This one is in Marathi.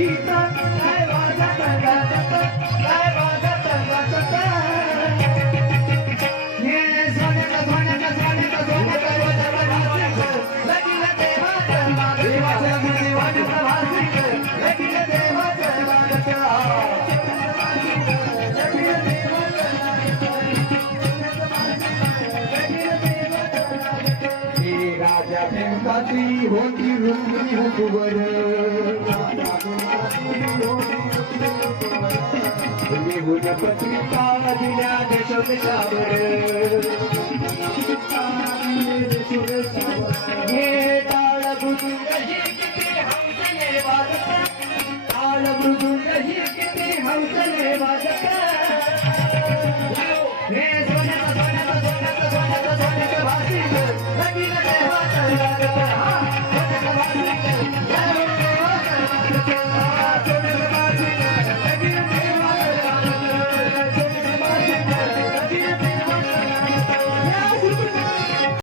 गीत काय वाजत गाजत काय वाजत गाजत हे सोन्याचं सोन्याचं सोन्याचं सोन्याचं वाजत लगीन देवाचं देवाचं देवाचं वाजत लगीन देवाचं वाजत राजा प्रेमकाची होती रुंदी हुकुवर निघून पत्रिका दिल्या देशोदेशावर हे टाळ बुद्धी